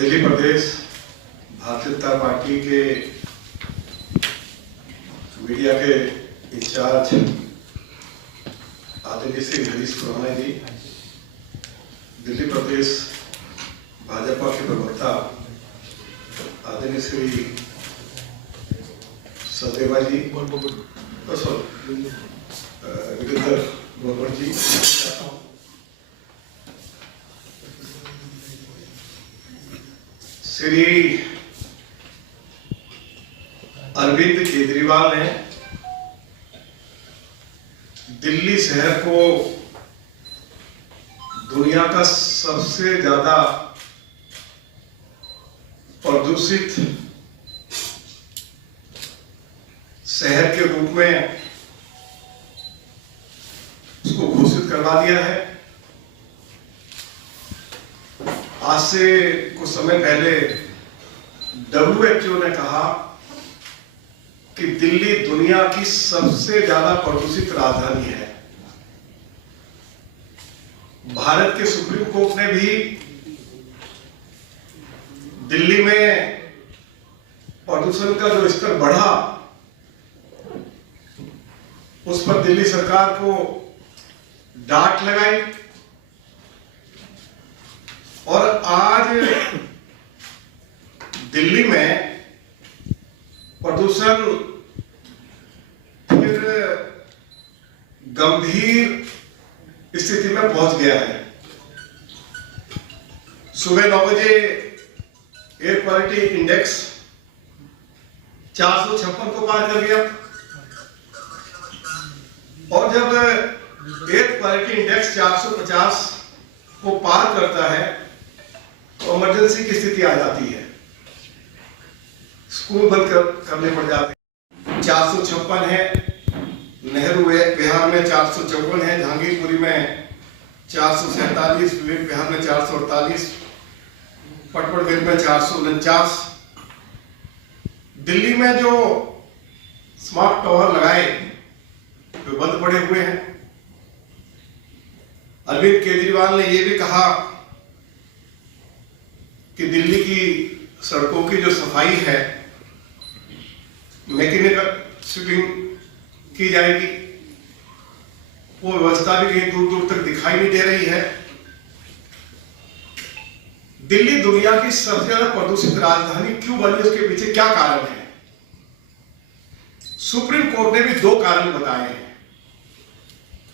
दिल्ली प्रदेश Bharatiya Janata party के media के in charge आदरणीय श्री हरीश खुराना जी, दिल्ली प्रदेश भाजपा के प्रवक्ता आदरणीय श्री सचदेवा जी, वीरेंद्र गोबर जी, श्री अरविंद केजरीवाल ने दिल्ली शहर को दुनिया का सबसे ज्यादा प्रदूषित शहर के रूप में उसको घोषित करवा दिया है। आज से कुछ समय पहले WHO ने कहा कि दिल्ली दुनिया की सबसे ज्यादा प्रदूषित राजधानी है। भारत के सुप्रीम कोर्ट ने भी दिल्ली में प्रदूषण का जो स्तर बढ़ा उस पर दिल्ली सरकार को डांट लगाई और आज दिल्ली में प्रदूषण फिर गंभीर स्थिति में पहुंच गया है। सुबह 9 बजे एयर क्वालिटी इंडेक्स 456 को पार कर गया और जब एयर क्वालिटी इंडेक्स 450 को पार करता है तो इमरजेंसी की स्थिति आ जाती है, स्कूल बंद करने पड़ जाते हैं। 456 है, नेहरू विहार में 454 है, जहांगीरपुरी में 447, विवेक विहार में 448, पटपड़गंज में 449। दिल्ली में जो स्मार्ट टावर लगाए वे बंद पड़े हुए हैं। अरविंद केजरीवाल ने यह भी कहा कि दिल्ली की सड़कों की जो सफाई है मैकेनिकल स्वीपिंग की जाएगी। वो व्यवस्था भी कहीं दूर दूर तक दिखाई नहीं दे रही है। दिल्ली दुनिया की सबसे ज्यादा प्रदूषित राजधानी क्यों बनी, उसके पीछे क्या कारण है? सुप्रीम कोर्ट ने भी 2 कारण बताए हैं।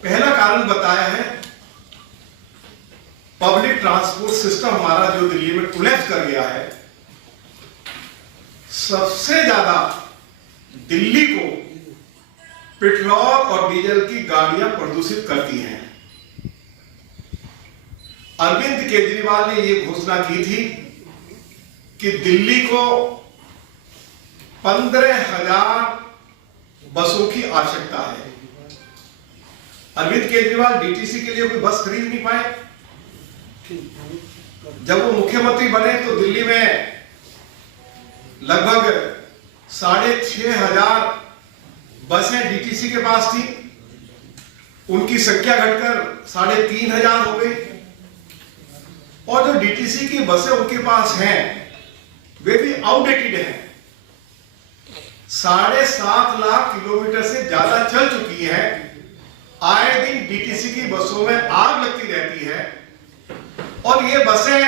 पहला कारण बताया है पब्लिक ट्रांसपोर्ट सिस्टम हमारा जो दिल्ली में कोलैप्स कर गया है। सबसे ज्यादा दिल्ली को पेट्रोल और डीजल की गाड़ियां प्रदूषित करती हैं। अरविंद केजरीवाल ने यह घोषणा की थी कि दिल्ली को 15,000 बसों की आवश्यकता है। अरविंद केजरीवाल डीटीसी के लिए कोई बस खरीद नहीं पाए। जब वो मुख्यमंत्री बने तो दिल्ली में लगभग 6,500 बसें डीटीसी के पास थी। उनकी संख्या घटकर 3,500 हो गई और जो डीटीसी की बसें उनके पास हैं वे भी आउटडेटेड हैं। 7.5 लाख किलोमीटर से ज्यादा चल चुकी है। आए दिन डीटीसी की बसों में आग लगती रहती है और ये बसें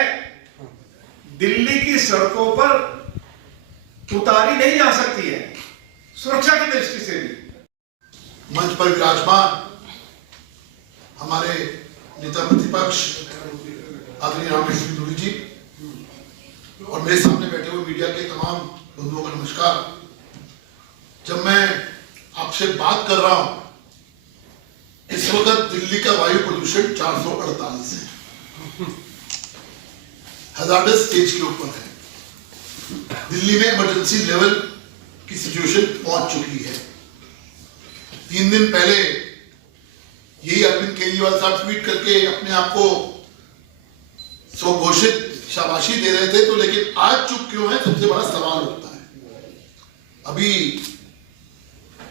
दिल्ली की सड़कों पर उतारी नहीं जा सकती है, सुरक्षा की दृष्टि से भी। मंच पर विराजमान हमारे नेता प्रतिपक्ष आदरणीय रामेश सिंह जी और मेरे सामने बैठे हुए मीडिया के तमाम बंधुओं को नमस्कार। जब मैं आपसे बात कर रहा हूं, इस वक्त दिल्ली का वायु प्रदूषण 448 है, हजार्डस स्टेज के ऊपर है। दिल्ली में इमरजेंसी लेवल की सिचुएशन पहुंच चुकी है। 3 दिन पहले यही अरविंद केजरीवाल साहब ट्वीट करके अपने आप को स्वघोषित शाबाशी दे रहे थे, तो लेकिन आज चुप क्यों है, सबसे बड़ा सवाल उठता है। अभी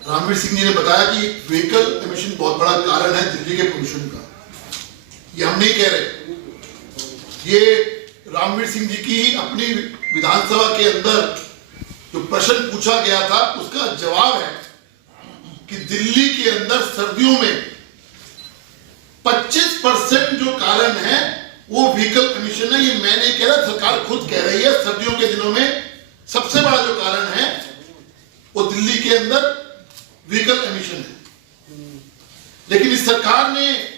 रामवीर सिंह जी ने बताया कि व्हीकल एमिशन बहुत बड़ा कारण है दिल्ली के प्रदूषण का। ये हम नहीं कह रहे, ये रामवीर सिंह जी की अपनी विधानसभा के अंदर जो प्रश्न पूछा गया था उसका जवाब है कि दिल्ली के अंदर सर्दियों में 25% जो कारण है वो व्हीकल एमिशन है। ये मैं नहीं कह रहा, सरकार खुद कह रही है। सर्दियों के दिनों में सबसे बड़ा जो कारण है वो दिल्ली के अंदर व्हीकल एमिशन है। लेकिन इस सरकार ने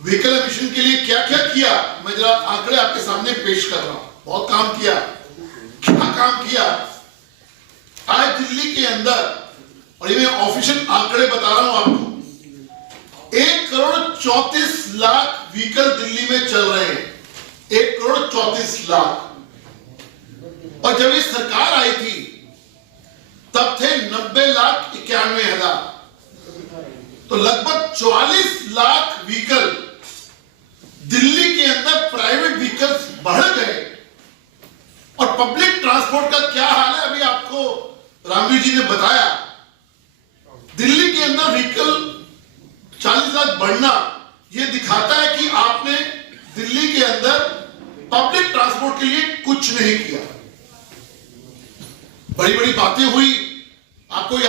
व्हीकल एमिशन के लिए क्या क्या किया, मैं जरा आंकड़े आपके सामने पेश कर रहा हूं। बहुत काम किया। क्या काम किया? आज दिल्ली के अंदर, और ये मैं ऑफिशियल आंकड़े बता रहा हूं आपको, 1,34,00,000 व्हीकल दिल्ली में चल रहे हैं। 1,34,00,000। और जब ये सरकार आई थी तब थे 90,91,000। तो लगभग 44 लाख व्हीकल दिल्ली के अंदर प्राइवेट व्हीकल्स बढ़ गए। और पब्लिक ट्रांसपोर्ट का क्या हाल है अभी आपको रामवीर जी ने बताया। दिल्ली के अंदर व्हीकल 40 लाख बढ़ना यह दिखाता है कि आपने दिल्ली के अंदर पब्लिक ट्रांसपोर्ट के लिए कुछ नहीं किया। बड़ी बड़ी बातें हुई, आपको